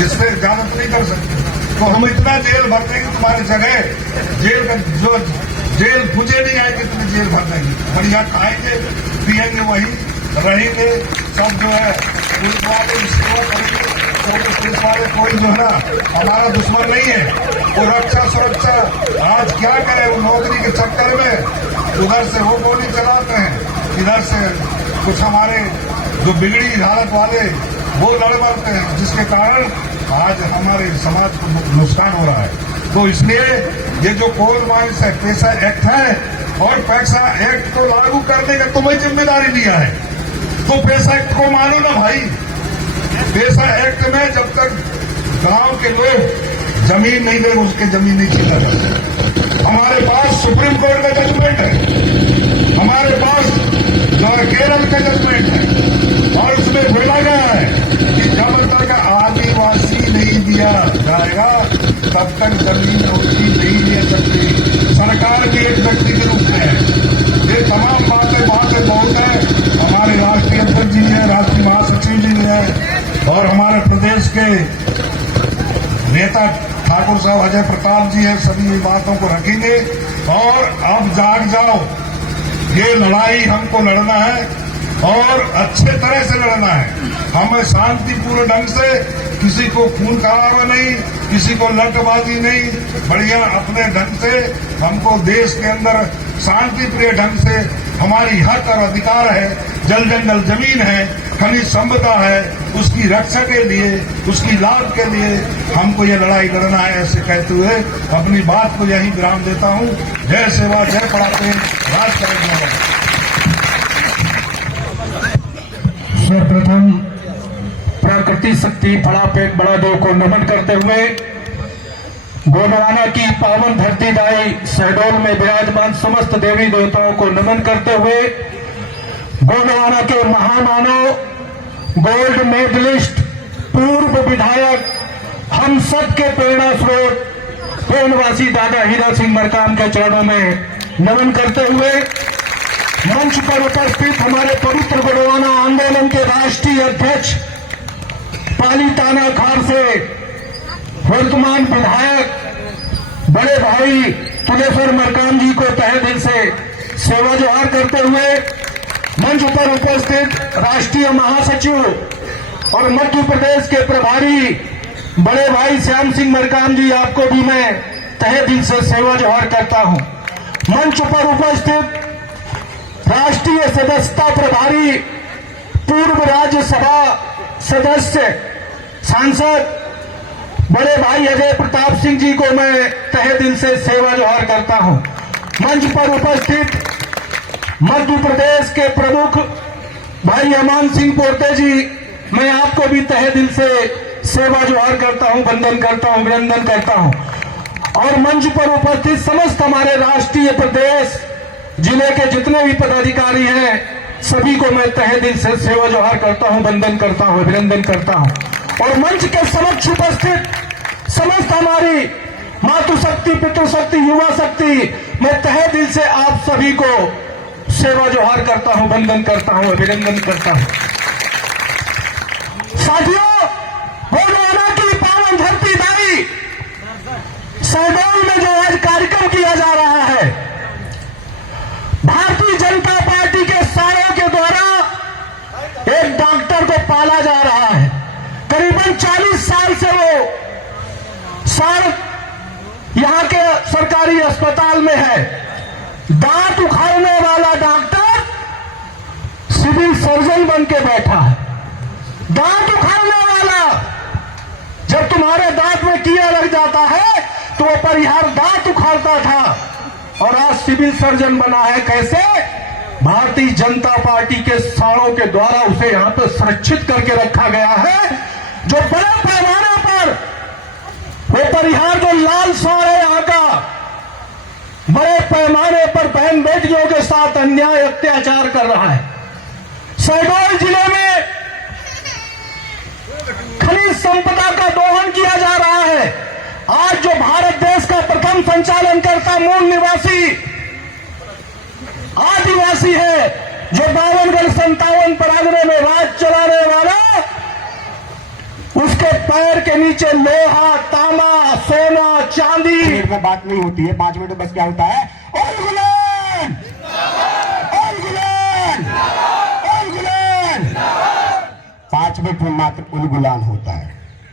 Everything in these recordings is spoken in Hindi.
इससे ज्यादा तो नहीं कर सकते। तो हम इतना जेल भर देंगे तुम्हारी जगह, जेल का जो जेल मुझे नहीं आएगी, तुम्हें जेल भर देंगे। बढ़िया खाएंगे पिएंगे, वहीं रहेंगे। सब जो है पुलिस वाले सेवा करेंगे, क्योंकि पुलिस वाले कोई जो है ना हमारा दुश्मन नहीं है। वो रक्षा सुरक्षा आज क्या करे, वो नौकरी के चक्कर में उधर से वो गोली चलाते हैं, इधर से कुछ हमारे जो बिगड़ी हालत वाले वो लड़ मरते हैं, जिसके कारण आज हमारे समाज को नुकसान हो रहा है। तो इसलिए ये जो कोल माइंस है, पैसा एक्ट है, और पैसा एक्ट को लागू करने का तुम्हें जिम्मेदारी लिया है, तो पैसा एक्ट को मानो ना भाई। पैसा एक्ट में जब तक गांव के लोग जमीन नहीं देंगे, उसके जमीन नहीं छीना जाता। हमारे पास सुप्रीम कोर्ट का जजमेंट है, हमारे पास केरल का जजमेंट है, और उसमें बोला गया है कि जब तक आदिवासी नहीं दिया जाएगा तब तक जमीन उसकी नहीं ले सकती। सरकार भी एक व्यक्ति के रूप में है। ये तमाम बातें बहुत है। हमारे राष्ट्रीय अध्यक्ष जी हैं, राष्ट्रीय महासचिव जी हैं, और हमारे प्रदेश के नेता ठाकुर साहब अजय प्रताप जी हैं, सभी ये बातों को रखेंगे। और अब जाग जाओ, ये लड़ाई हमको लड़ना है और अच्छे तरह से लड़ना है। हमें शांतिपूर्ण ढंग से, किसी को खून खराबा नहीं, किसी को लटबाजी नहीं, बढ़िया अपने ढंग से हमको देश के अंदर शांति प्रिय ढंग से हमारी हक और अधिकार है। जल जंगल जमीन है, खनिज संपदा है, उसकी रक्षा के लिए, उसकी लाभ के लिए हमको ये लड़ाई लड़ना है। ऐसे कहते हुए अपनी बात को यहीं विराम देता हूँ। जय सेवा, जय पढ़ाते, राज करेंगे। सर्वप्रथम प्राकृतिक शक्ति फड़ा पेट बड़ा देव को नमन करते हुए गोंडवाना की पावन धरती दाई शहडोल में विराजमान समस्त देवी देवताओं को नमन करते हुए गोंडवाना के महामानव गोल्ड मेडलिस्ट पूर्व विधायक हम सब के प्रेरणा स्रोत प्रेमवासी दादा हीरा सिंह मरकाम के चरणों में नमन करते हुए मंच पर उपस्थित हमारे पवित्र गोंडवाना आंदोलन के राष्ट्रीय अध्यक्ष पालीताना खार से वर्तमान विधायक बड़े भाई तुलेश्वर मरकाम जी को तहे दिल से सेवा जोहार करते हुए मंच पर उपस्थित राष्ट्रीय महासचिव और मध्य प्रदेश के प्रभारी बड़े भाई श्याम सिंह मरकाम जी, आपको भी मैं तहे दिल से सेवा जोहार करता हूं। मंच पर उपस्थित राष्ट्रीय सदस्यता प्रभारी पूर्व राज्यसभा सदस्य सांसद बड़े भाई अजय प्रताप सिंह जी को मैं तहे दिल से सेवा जोहार करता हूं। मंच पर उपस्थित मध्य प्रदेश के प्रमुख भाई अमान सिंह पोर्ते जी, मैं आपको भी तहे दिल से सेवा जोहार करता हूं, वंदन करता हूं, अभिनंदन करता हूं। और मंच पर उपस्थित समस्त हमारे राष्ट्रीय प्रदेश जिले के जितने भी पदाधिकारी हैं, सभी को मैं तहे दिल से सेवा जोहार करता हूं, वंदन करता हूं, अभिनंदन करता हूं। और मंच के समक्ष उपस्थित समस्त हमारी मातृशक्ति, पितृशक्ति, युवा शक्ति, मैं तहे दिल से आप सभी को सेवा जोहार करता हूं, वंदन करता हूं, अभिनंदन करता हूं। साथियों, गोंडवाना की पावन धरती दाई शहडोल में जो आज कार्यक्रम किया जा रहा है, भारतीय जनता पार्टी के सारों के द्वारा एक डॉक्टर को पाला जा रहा है। करीबन 40 साल से वो सार यहां के सरकारी अस्पताल में है। दांत उखाड़ने वाला डॉक्टर सिविल सर्जन बन के बैठा है। दांत उखाड़ने वाला, जब तुम्हारे दांत में कीड़ा लग जाता है तो वो परिहार दांत उखाड़ता था, और आज सिविल सर्जन बना है। कैसे? भारतीय जनता पार्टी के साड़ों के द्वारा उसे यहां पर सुरक्षित करके रखा गया है। जो बड़े पैमाने पर वो परिहार, जो लाल साड़ है यहां का, बड़े पैमाने पर बहन बेटियों के साथ अन्याय अत्याचार कर रहा है। शहडोल जिले में खनिज संपदा का दोहन किया जा रहा है। आज जो भारत देश का प्रथम संचालन करता मूल निवासी आदिवासी है, जो 52 57 परागने में राज चलाने वाला, उसके पैर के नीचे लोहा, तांबा, सोना, चांदी। पेड़ में बात नहीं होती है, 5 मिनट में बस क्या होता है, उल गुलान, उल गुलान, उल गुलान। 5 मिनट में मात्र उल गुलान होता है,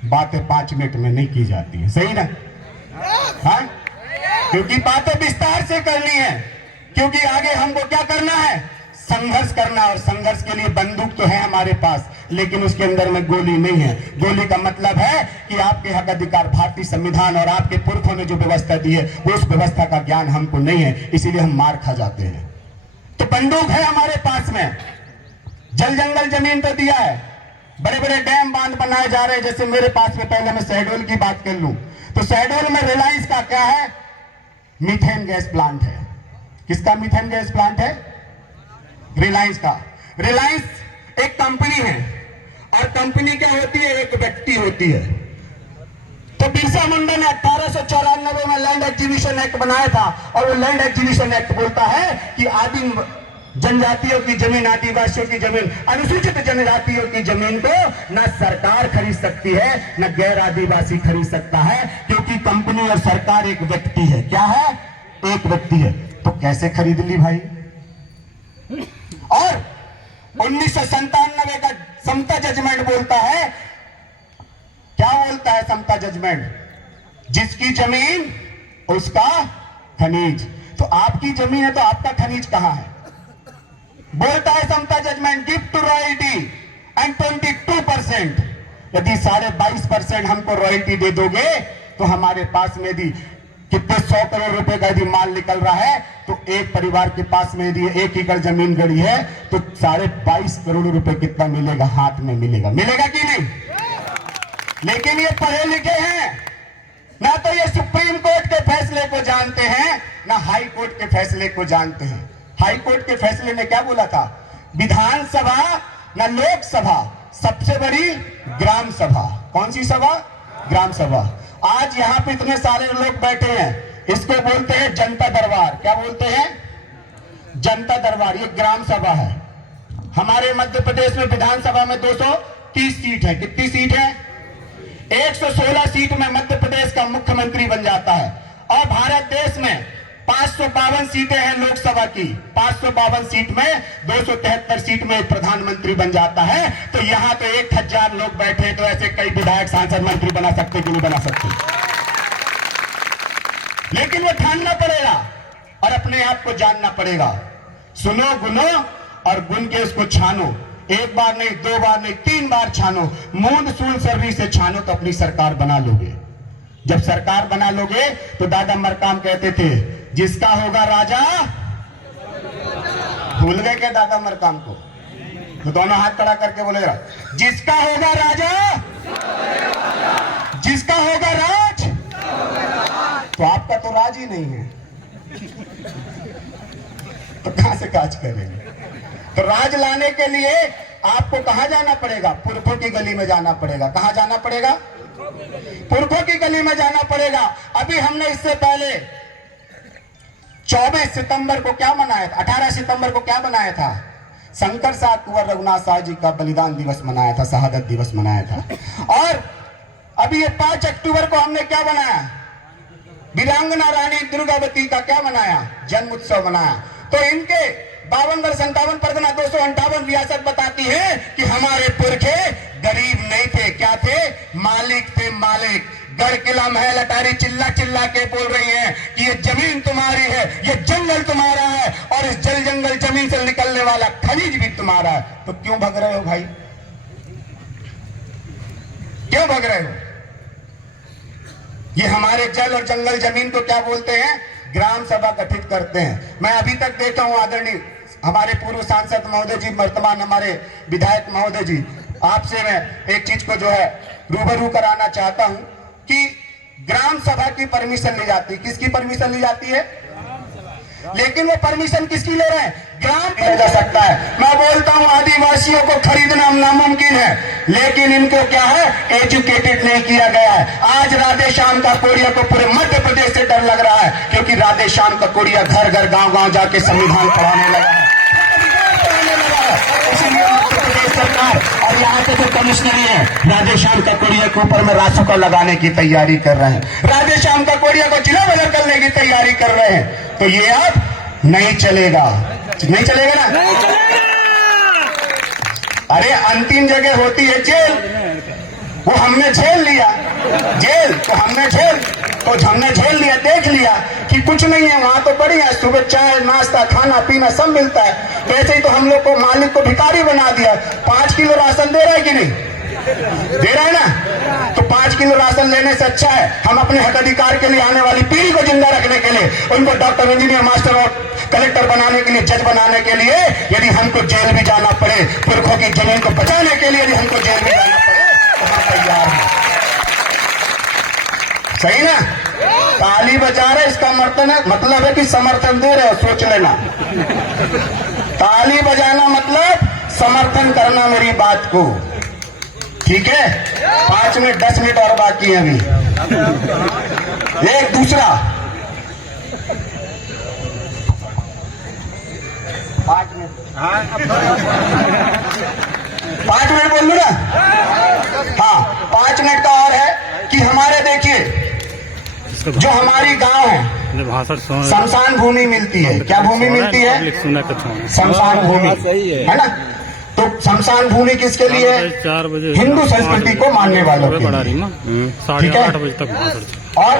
बातें 5 मिनट में नहीं की जाती है, सही ना? हाँ, क्योंकि बातें विस्तार से करनी है, क्योंकि आगे हमको क्या करना है, संघर्ष करना। और संघर्ष के लिए बंदूक तो है हमारे पास, लेकिन उसके अंदर में गोली नहीं है। गोली का मतलब है कि आपके हक अधिकार, भारतीय संविधान और आपके पुरखों ने जो व्यवस्था दी है, वो उस व्यवस्था का ज्ञान हमको नहीं है, इसीलिए हम मार खा जाते हैं। तो बंदूक है हमारे पास में, जल जंगल जमीन तो दिया है, बड़े बड़े डैम बांध बनाए जा रहे हैं। जैसे मेरे पास में, पहले मैं शहडोल की बात कर लूं, तो शहडोल में रिलायंस का क्या है, मीथेन गैस प्लांट है। किसका मीथेन गैस प्लांट है? रिलायंस का। रिलायंस एक कंपनी है, और कंपनी क्या होती है, एक व्यक्ति होती है। तो बिरसा मुंडा ने 1894 में लैंड एक्विजिशन एक्ट बनाया था, और वो लैंड एक्विजिशन एक्ट बोलता है कि आदिम जनजातियों की जमीन, आदिवासियों की जमीन, अनुसूचित जनजातियों की जमीन को न सरकार खरीद सकती है, न गैर आदिवासी खरीद सकता है, क्योंकि कंपनी और सरकार एक व्यक्ति है। क्या है? एक व्यक्ति है। तो कैसे खरीद ली भाई? और 1997 का समता जजमेंट बोलता है, क्या बोलता है समता जजमेंट? जिसकी जमीन उसका खनिज। तो आपकी जमीन है तो आपका खनिज कहां है? बोलता है Samatha judgment, give to royalty and 22%। यदि 22.5% हमको रॉयल्टी दे दोगे, तो हमारे पास में यदि कितने 100 करोड़ रुपए का यदि माल निकल रहा है, तो एक परिवार के पास में यदि 1 एकड़ जमीन गड़ी है, तो 22.5 करोड़ रुपए कितना मिलेगा? हाथ में मिलेगा। मिलेगा कि नहीं? लेकिन ये पढ़े लिखे हैं, ना तो ये सुप्रीम कोर्ट के फैसले को जानते हैं, ना हाई कोर्ट के फैसले को जानते हैं। हाई कोर्ट के फैसले ने क्या बोला था? विधानसभा ना लोकसभा, सबसे बड़ी ग्राम सभा। कौन सी सभा? ग्राम सभा। आज यहां पे इतने सारे लोग बैठे हैं, इसको बोलते हैं जनता दरबार। क्या बोलते हैं? जनता दरबार। ये ग्राम सभा है। हमारे मध्य प्रदेश में विधानसभा में 230 सीट है। कितनी सीट है? 116 सीट में मध्य प्रदेश का मुख्यमंत्री बन जाता है। और भारत देश में 552 सीटें हैं लोकसभा की। 552 सीट में 273 सीट में प्रधानमंत्री बन जाता है। तो यहां तो 1000 लोग बैठे हैं, तो ऐसे कई विधायक, सांसद, मंत्री बना सकते कि नहीं बना सकते? लेकिन वो ठानना पड़ेगा और अपने आप को जानना पड़ेगा। सुनो, गुनो और गुन के उसको छानो। एक बार नहीं, 2 बार नहीं, 3 बार छानो। मूंद सूल सर्री से छानो तो अपनी सरकार बना लोगे। जब सरकार बना लोगे तो दादा मरकाम कहते थे, जिसका होगा राजा। भूल गए क्या दादा मरकाम को? तो दोनों हाथ खड़ा करके बोलेगा, जिसका होगा राजा, जिसका होगा राज। तो आपका तो राज ही नहीं है, तो कहां से काज करेंगे? तो राज लाने के लिए आपको कहां जाना पड़ेगा? पुरखों की गली में जाना पड़ेगा। कहां जाना पड़ेगा? पुरखों की गली में जाना पड़ेगा। अभी हमने इससे पहले 24 सितंबर को क्या मनाया था? 18 सितंबर को क्या मनाया था? शंकर साहब कुंवर रघुनाथ साहब जी का बलिदान दिवस मनाया था, शहादत दिवस मनाया था। और अभी ये 5 अक्टूबर को हमने क्या मनाया? वीरांगना रानी दुर्गावती का क्या मनाया? जन्म उत्सव मनाया। तो इनके 52 वर्ष 57 परगना 258 रियासत बताती है कि हमारे पुरखे गरीब नहीं थे। क्या थे? मालिक थे, मालिक। गढ़ किला महल अटारी चिल्ला चिल्ला के बोल रही है कि ये जमीन तुम्हारी है, ये जंगल तुम्हारा है, और इस जल जंगल जमीन से निकलने वाला खनिज भी तुम्हारा है। तो क्यों भग रहे हो भाई? क्यों भग रहे हो? ये हमारे जल और जंगल जमीन को क्या बोलते हैं? ग्राम सभा गठित करते हैं। मैं अभी तक देखा हूं, आदरणीय हमारे पूर्व सांसद महोदय जी, वर्तमान हमारे विधायक महोदय जी, आपसे मैं एक चीज को जो है रूबरू कराना चाहता हूं कि ग्राम सभा की परमिशन ली जाती है। किसकी परमिशन ली जाती है? लेकिन वो परमिशन किसकी ले रहे हैं? ग्राम मिल जा सकता है। मैं बोलता हूं आदिवासियों को खरीदना नामुमकिन है, लेकिन इनको क्या है? एजुकेटेड नहीं किया गया है। आज राधे श्याम का कोड़िया को पूरे मध्य प्रदेश से डर लग रहा है, क्योंकि राधे श्याम का कोड़िया घर घर गांव गांव जाके संविधान पढ़ाने लगा है। इसलिए मध्य प्रदेश सरकार और और यहाँ पे जो कमिश्नरी है राधेश्याम ककोड़िया के ऊपर में रासुका लगाने की तैयारी कर रहे हैं, राधेश्याम ककोड़िया को जिला बदल करने की तैयारी कर रहे हैं। तो ये अब नहीं चलेगा, नहीं चलेगा ना, नहीं चलेगा। अरे अंतिम जगह होती है जेल, वो हमने झेल लिया, जेल तो हमने झेल लिया, देख लिया कि कुछ नहीं है वहां, तो बढ़िया सुबह चाय नाश्ता खाना पीना सब मिलता है। वैसे ही तो हम लोग को मालिक को भिखारी बना दिया। 5 किलो राशन दे रहा है कि नहीं दे रहा है ना? तो 5 किलो राशन लेने से अच्छा है हम अपने हक अधिकार के लिए आने वाली पीढ़ी को जिंदा रखने के लिए, उनको डॉक्टर इंजीनियर मास्टर और कलेक्टर बनाने के लिए, जज बनाने के लिए, यदि हमको जेल भी जाना पड़े, पुरखों की जमीन को बचाने के लिए यदि हमको जेल भी जाना पड़े तो हम तैयार हैं। सही ना? ताली बजा रहे इसका मतलब है कि समर्थन दे रहे हो, सोच लेना। ताली बजाना मतलब समर्थन करना मेरी बात को, ठीक है? 5 मिनट 10 मिनट और बाकी है अभी। एक दूसरा 5 मिनट बोल लू ना? हाँ, 5 मिनट का और है कि हमारे देखिए जो हमारी गांव है शमशान भूमि मिलती है। क्या भूमि मिलती है? शमशान भूमि, है ना? तो शमशान भूमि किसके लिए? 4 बजे हिंदू संस्कृति को मानने वालों के लिए, ठीक है? 8:30 बजे तक। और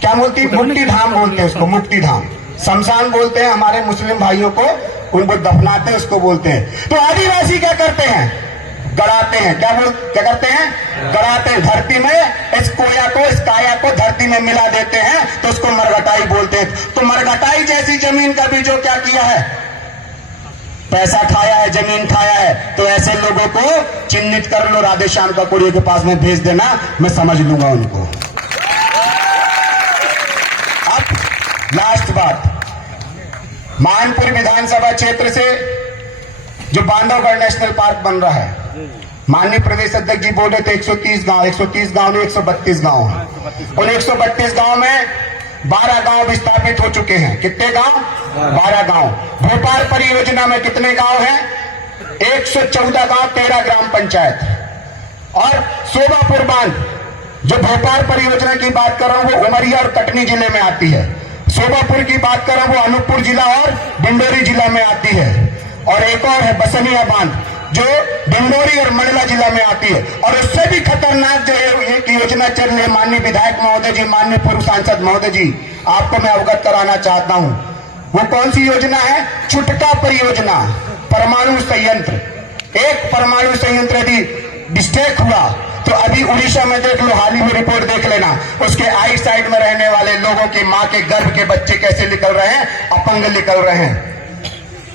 क्या बोलती? मुक्ति धाम बोलते हैं उसको, मुक्ति धाम। शमशान बोलते हैं हमारे मुस्लिम भाइयों को, उनको दफनाते हैं उसको बोलते हैं। तो आदिवासी क्या करते हैं? गड़ाते हैं। क्या करते हैं? गड़ाते हैं। धरती में इस कोया को, इस काया को धरती में मिला देते हैं तो उसको मरघटाई बोलते हैं। तो मरघटाई जैसी जमीन का भी जो क्या किया है? पैसा खाया है, जमीन खाया है। तो ऐसे लोगों को चिन्हित कर लो, राधेश्याम ककोड़िया के पास में भेज देना, मैं समझ लूंगा उनको। अब लास्ट बात, मानपुर विधानसभा क्षेत्र से जो बांधवगढ़ नेशनल पार्क बन रहा है, माननीय प्रदेश अध्यक्ष जी बोले थे 130 गांव में 132 गांव हैं। उन 132 गांव में 12 गांव विस्थापित हो चुके हैं। कितने गांव? 12 गांव। भोपाल परियोजना में कितने गांव हैं? 114 गांव, 13 ग्राम पंचायत। और शोभापुर बांध, जो भोपाल परियोजना की बात कर रहा हूं वो उमरिया और कटनी जिले में आती है। शोभापुर की बात कर रहा हूं वो अनूपपुर जिला और डिंडोरी जिला में आती है। और एक और है बसनिया बांध, जो डिंडोरी और मंडला जिला में आती है। और उससे भी खतरनाक जो एक योजना चल रही है, माननीय विधायक महोदय जी, माननीय पूर्व सांसद महोदय जी, आपको मैं अवगत कराना चाहता हूं। वो कौन सी योजना है? छुटका परियोजना, परमाणु संयंत्र। एक परमाणु संयंत्र यदि डिस्ट्रैक्ट हुआ तो अभी उड़ीसा में देख लो, हाल ही में रिपोर्ट देख लेना, उसके आई साइड में रहने वाले लोगों की मां के गर्भ के बच्चे कैसे निकल रहे हैं, अपंग निकल रहे हैं।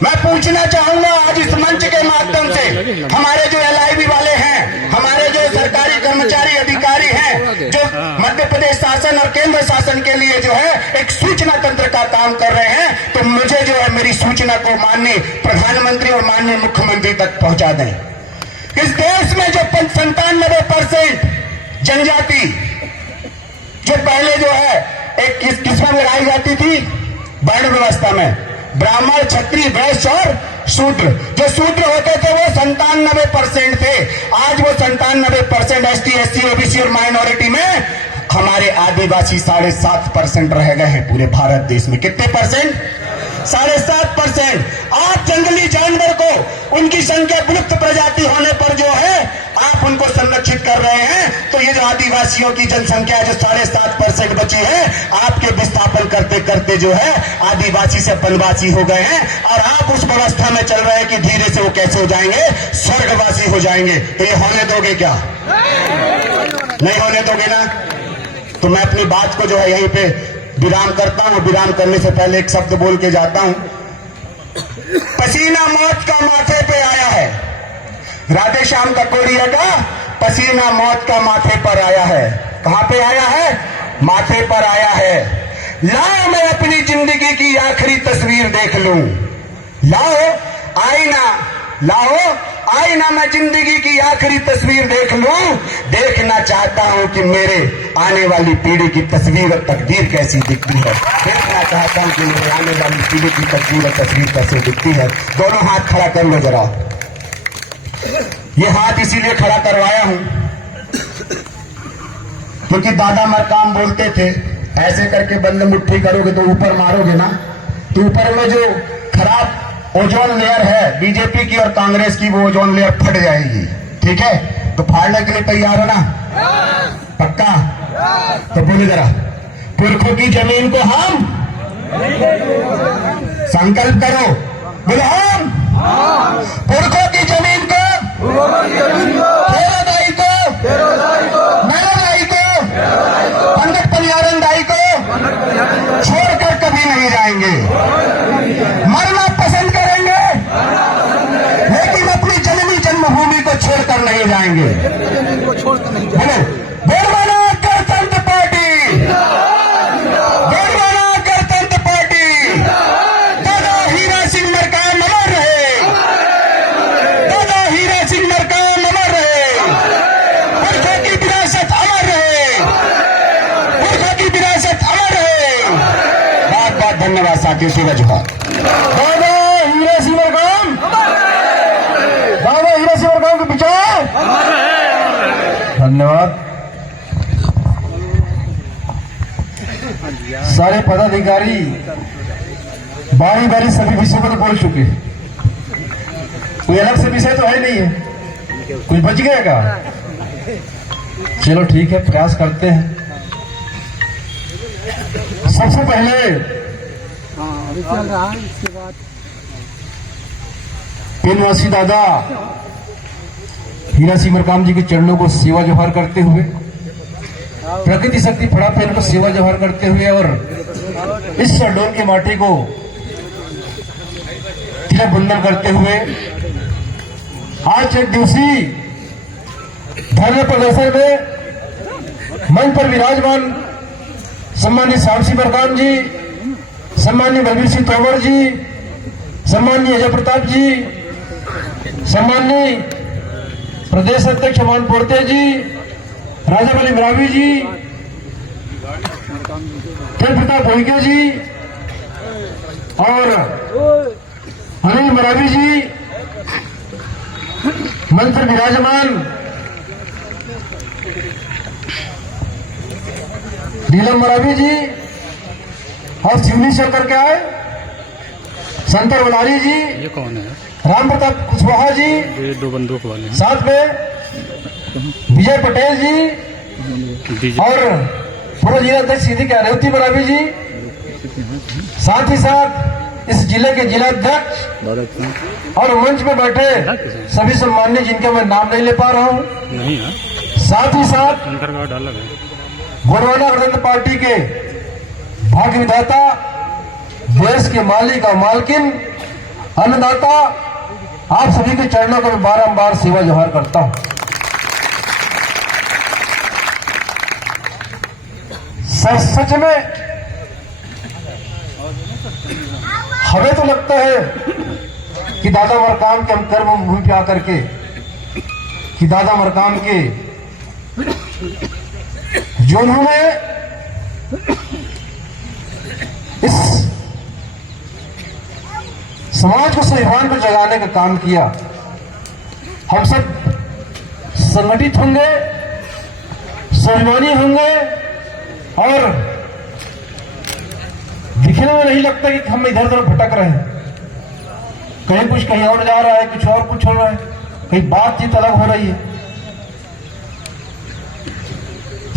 मैं पूछना चाहूंगा आज इस मंच के माध्यम से, हमारे जो LIV वाले हैं, हमारे जो सरकारी कर्मचारी अधिकारी हैं, जो मध्य प्रदेश शासन और केंद्र शासन के लिए जो है एक सूचना तंत्र का काम कर रहे हैं, तो मुझे जो है मेरी सूचना को माननीय प्रधानमंत्री और माननीय मुख्यमंत्री तक पहुंचा दें। इस देश में जो 97% जनजाति जो पहले जो है एक किस्में लगाई जाती थी वर्ण व्यवस्था में, ब्राह्मण, क्षत्रिय, वैश्य और शूद्र, जो शूद्र होते थे वो 97% थे। आज वो 97% ST, SC, OBC और माइनॉरिटी में हमारे आदिवासी 7.5% रह गए हैं पूरे भारत देश में। कितने परसेंट? 7.5%। आप जंगली जानवर को उनकी संख्या विलुप्त प्रजाति होने पर जो है आप उनको संरक्षित कर रहे हैं, तो ये जो आदिवासियों की जनसंख्या जो 7.5% बची है, आपके विस्थापन करते करते जो है आदिवासी से वनवासी हो गए हैं। और आप उस व्यवस्था में चल रहे हैं कि धीरे से वो कैसे हो जाएंगे? स्वर्गवासी हो जाएंगे। तो ये होने दोगे क्या? नहीं होने दोगे ना? तो मैं अपनी बात को जो है यहीं पे विराम करता हूं। विराम करने से पहले एक शब्द बोल के जाता हूं। पसीना मौत का माथे पे आया है, राधेश्याम ककोड़िया का पसीना मौत का माथे पर आया है। कहां पे आया है? माथे पर आया है। लाओ मैं अपनी जिंदगी की आखिरी तस्वीर देख लूं, लाओ आईना, लाओ आईना, मैं जिंदगी की आखिरी तस्वीर देख लूं। देखना चाहता हूं कि मेरे आने वाली पीढ़ी की तस्वीर और तकदीर कैसी दिखती है। देखना चाहता हूं कि मेरे आने वाली पीढ़ी की तस्वीर और तस्वीर कैसे दिखती है। दोनों हाथ खड़ा कर लो जरा। ये हाथ इसीलिए खड़ा करवाया हूं क्योंकि दादा मरकाम बोलते थे ऐसे करके बंद मुट्ठी करोगे तो ऊपर मारोगे ना, तो ऊपर में जो खराब ओजोन लेयर है बीजेपी की और कांग्रेस की, वो ओजोन लेयर फट जाएगी। ठीक है, तो फाड़ने के लिए तैयार हो ना? पक्का? तो बोले जरा, पुरखों की जमीन को हम संकल्प करो, बोलो हम पुरखों की जमीन को, तेरादाई को, नैनादाई को, पंडित परियारन दाई को छोड़कर कभी नहीं जाएंगे। मरना पसंद करेंगे लेकिन अपनी जननी जन्मभूमि को छोड़कर नहीं जाएंगे। बोलो गोरवाना गणतंत्र पार्टी, गोरवाना गणतंत्र पार्टी, दादा हीरा सिंह मरकाम अमर रहे, दादा हीरा सिंह मरकाम अमर रहे, पुरखों की विरासत अमर रहे, पुरखों की विरासत अमर रहे। बहुत बहुत धन्यवाद साथियों, सूरज भाई। दादा हीरा सिंह मरकाम, दादा हीरा सिंह मरकाम के विचार। धन्यवाद। सारे पदाधिकारी बारी बारी सभी विषयों पर बोल चुके, कोई अलग से विषय तो है नहीं है, कुछ बच गया क्या? चलो ठीक है, प्रयास करते हैं। सबसे पहले पेनवासी दादा हीरा सिंह मरकाम जी के चरणों को सेवा जोहार करते हुए, प्रकृति शक्ति फड़ा पेन को सेवा जोहार करते हुए और इस शहडोल की माटी को तिलक बंधन करते हुए आज एक दिवसीय धरने प्रदर्शन में मंच पर विराजमान सम्मानित श्याम सिंह मरकाम जी, सम्मानित बलबीर सिंह तोमर जी, सम्मानित अजय प्रताप जी, सम्मानित प्रदेश अध्यक्ष अमान पोर्ते जी, राजा बली मरावी जी, तेज प्रताप भोईके जी और अनिल मरावी जी, मंच पर विराजमान नीलम मरावी जी और शिवनी से होकर के आए संतर बलारी जी, ये कौन है? राम प्रताप कुशवाहा जी, ये दो बंदूक वाले हैं। साथ में विजय पटेल जी और पूर्व जिला अध्यक्ष सीधी रेवती बरावी जी, साथ ही साथ इस जिले के जिला अध्यक्ष और मंच में बैठे सभी सम्मान्य जिनके मैं नाम नहीं ले पा रहा हूं, नहीं है, साथ ही साथ अंतर्गात अलग है। गोरवाना गणतंत्र पार्टी के भाग्य विधाता, देश के मालिक और मालकिन, अन्नदाता, आप सभी के चरणों को मैं बारंबार सेवा जोहार करता हूं। सच में हमें तो लगता है कि दादा मरकाम के हम कर्म भूमि पे आकर के, कि दादा मरकाम के जो उन्होंने इस समाज को स्वाभिमान को जगाने का काम किया, हम सब संगठित होंगे, स्वाभिमानी होंगे और दिखने में नहीं लगता कि हम इधर उधर भटक रहे हैं, कहीं कुछ कहीं और जा रहा है, कुछ और कुछ हो रहा है, कहीं बातचीत अलग हो रही है।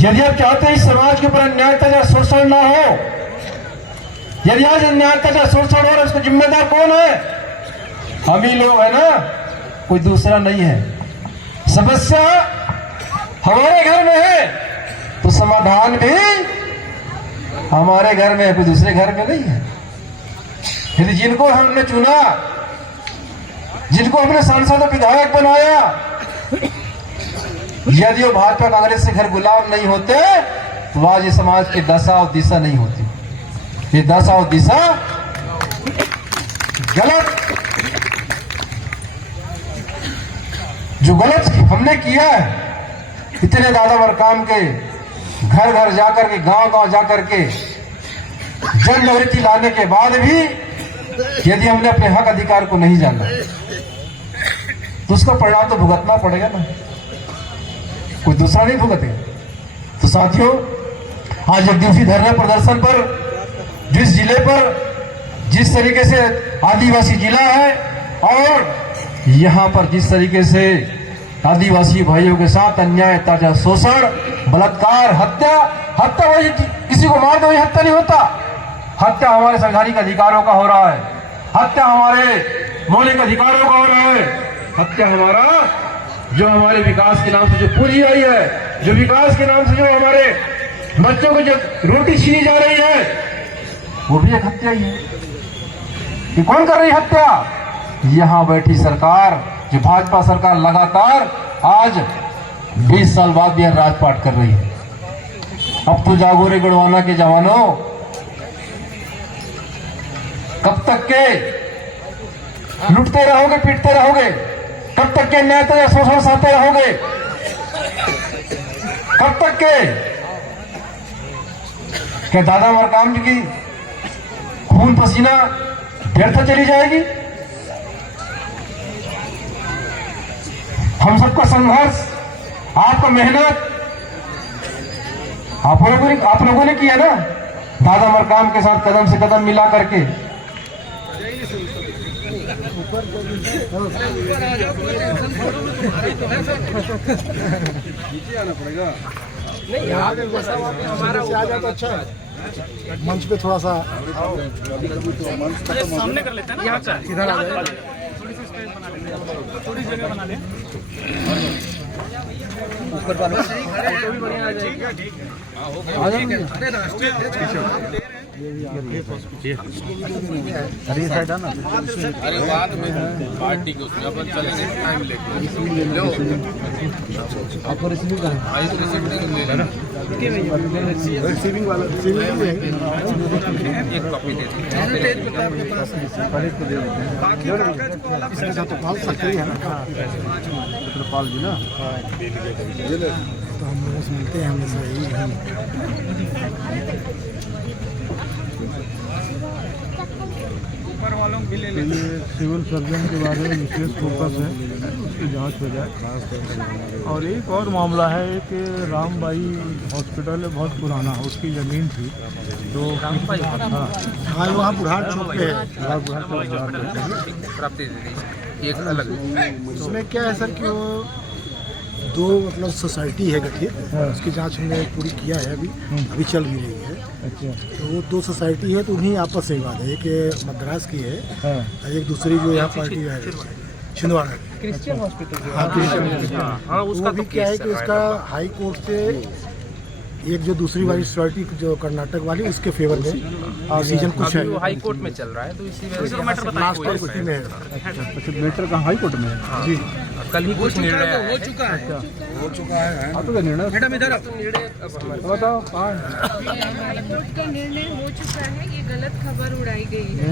यदि आप चाहते हैं इस समाज के ऊपर अन्याय तथा शोषण ना हो, यदि आज अन्याय तथा शोषण हो रहा है, उसका जिम्मेदार कौन है? हम ही लोग है ना, कोई दूसरा नहीं है। समस्या हमारे घर में है तो समाधान भी हमारे घर में है, कोई दूसरे घर में नहीं है। यदि जिनको हमने चुना, जिनको हमने सांसद और विधायक बनाया, यदि वो भाजपा कांग्रेस से घर गुलाम नहीं होते तो आज ये समाज की दशा और दिशा नहीं होती। ये दशा और दिशा गलत, जो गलत हमने किया है, इतने दादा मरकाम के घर घर जाकर के, गांव गांव जाकर के जन जागृति लाने के बाद भी यदि हमने अपने हक अधिकार को नहीं जाना, तो उसका परिणाम तो भुगतना पड़ेगा ना, कोई दूसरा नहीं भुगते। तो साथियों, आज एक दिवसीय धरना प्रदर्शन पर जिस जिले पर जिस तरीके से आदिवासी जिला है और यहाँ पर जिस तरीके से आदिवासी भाइयों के साथ अन्याय, ताजा शोषण, बलात्कार, हत्या वही किसी को मार दो, ये हत्या नहीं होता। हत्या हमारे संवैधानिक अधिकारों का हो रहा है, हत्या हमारे मौलिक अधिकारों का हो रहा है, हत्या हमारा जो हमारे विकास के नाम से जो पूरी आई है, जो विकास के नाम से जो हमारे बच्चों को जो रोटी छीनी जा रही है, वो भी एक हत्या ही है। ये कौन कर रही हत्या? यहां बैठी सरकार, जो भाजपा सरकार लगातार आज 20 साल बाद भी राजपाट कर रही है। अब तो जागो रे गढ़वाना के जवानों, कब तक के लुटते रहोगे, पीटते रहोगे? कब तक के न्याय या शोषण सहते रहोगे? कब तक के? क्या दादा मरकाम जी की खून पसीना व्यर्थ चली जाएगी? हम सबका संघर्ष, आपका मेहनत आप लोगों ने किया ना, दादा मरकाम के साथ कदम से कदम मिला करके। नहीं हमारा आ जाए तो अच्छा है। मंच पे थोड़ा सा सामने कर लेते हैं ना, इधर आ जाए, थोड़ी जगह बना लें ऊपर वाला, फोटो भी बढ़िया आ जाएगी। अरे साइड है ना, अरे बाद में पार्टी के उसमें अपन चलेंगे, टाइम लेके आप रिसीविंग करें, आई तो रिसीविंग ले लेना, रिसीविंग वाला एक कॉपी दे दो, तो पाल सकते हैं ना, पाल जी ना, तो हम लोग सुनते हैं हमेशा यही। सिविल सर्जन के बारे में विशेष फोकस है, उसकी जांच हो जाए। और एक और मामला है कि रामबाई हॉस्पिटल है, बहुत पुराना, उसकी ज़मीन थी तो हाँ वहाँ बुढ़ान चौक पे है, एक अलग। उसमें क्या है सर कि वो दो मतलब सोसाइटी है गठित, उसकी जांच हमने पूरी किया है, अभी चल भी रही है। अच्छा। तो वो दो सोसाइटी है तो उन्हीं आपस में बात है, एक मद्रास की है और एक दूसरी जो यहाँ पार्टी है छिंदवाड़ा क्रिश्चियन हॉस्पिटल। हाँ क्रिश्चियन, उसका भी क्या है कि उसका हाई कोर्ट से एक जो दूसरी वाली सोसाइटी जो कर्नाटक वाली, उसके फेवर में डिसीजन कुछ है, हाई कोर्ट में चल रहा है, तो इसी वजह से लास्ट उसी में है। अच्छा, मैटर का हाई कोर्ट में है जी, कल ही कुछ निर्णय हो चुका है, हो चुका है। आप तो निर्णय मैडम इधर बताओ, कोर्ट का निर्णय हो चुका है, ये गलत खबर उड़ाई गई है।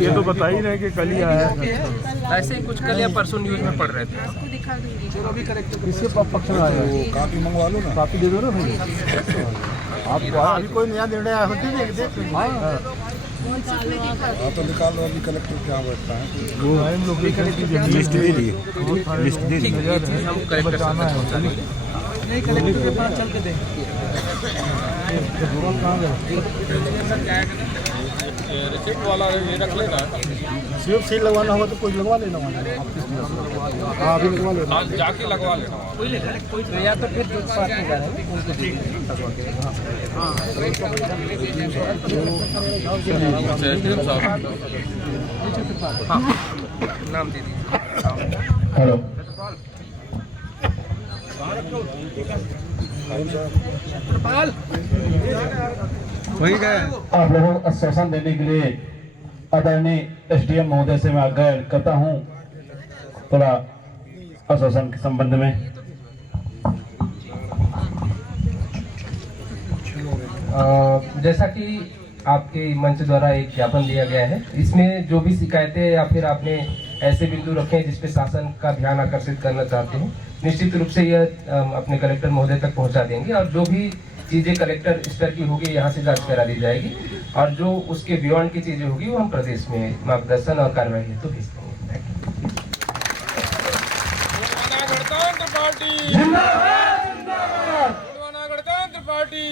ये तो बता ही रहे कि कल ही आया है, ऐसे ही कुछ कल या परसों न्यूज में पढ़ रहे थे। आपको दिखा दूंगी। किसके पक्ष में आया है? कापी मंगवा लो ना, कापी दे दो ना भाई। आपको अभी कोई नया निर्णय आया होती है देख तो निकाल लो, अभी कलेक्टर क्या बैठता है, वो हम लोग लिस्ट दे दी, लिस्ट दे दी, हम कलेक्टर साहब तक पहुंचा देंगे। नहीं कलेक्टर के पास चल के दें, कहाँ गए? रिसिप्ट वाला ये रख लेना, सिर्फ सील लगवाना होगा तो कोई लगवा लेना, हाँ अभी लगवा लेना, जाके लगवा लेना, या तो फिर जो पास में जा रहे हैं नाम दे दीजिए। हेलो, आप लोगों को आश्वासन देने के लिए आदरणीय एसडीएम महोदय से मैं आग्रह करता हूं थोड़ा आश्वासन के संबंध में। जैसा कि आपके मंच द्वारा एक ज्ञापन दिया गया है, इसमें जो भी शिकायतें या फिर आपने ऐसे बिंदु रखे हैं जिस पे शासन का ध्यान आकर्षित करना चाहते हैं, निश्चित रूप से यह अपने कलेक्टर महोदय तक पहुंचा देंगे और जो भी चीजें कलेक्टर स्तर की होगी यहाँ से जांच करा दी जाएगी और जो उसके बियॉन्ड की चीजें होगी वो हम प्रदेश में मार्गदर्शन और कार्रवाई हेतु भेज देंगे।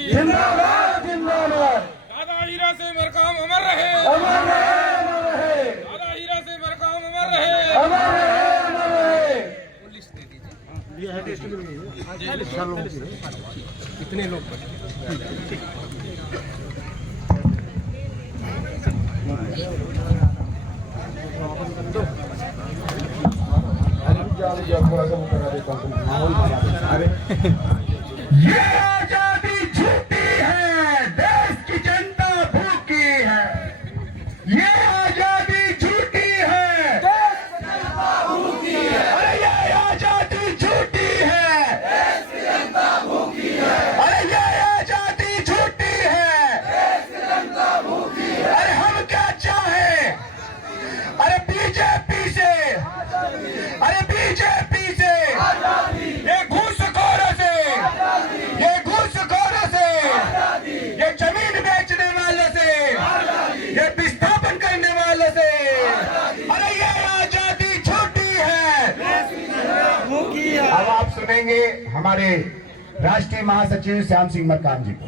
जिंदाबाद जिंदाबाद। दादा हीरा से मेरा काम अमर रहे, अमर रहे अमर रहे, दादा हीरा से मेरा काम अमर रहे, अमर रहे अमर रहे। ये है टेस्ट में नहीं है, 40 लोगों की है। कितने लोग ये आजादी झूठी है, देश की जनता भूखी है। ये आजादी झूठी है, देश की जनता भूखी है। अरे ये आजादी झूठी है, देश की जनता भूखी है। अरे ये आजादी झूठी है, देश की जनता भूखी है। अरे हम क्या चाहे, अरे बीजेपी से, अरे बीजेपी से, ये घूसखोरों से, ये घूसखोरों से, ये जमीन बेचने वालों से, ये विस्थापन करने वालों से। अरे ये आजादी झूठी है। अब आप सुनेंगे हमारे राष्ट्रीय महासचिव श्याम सिंह मरकाम जी को।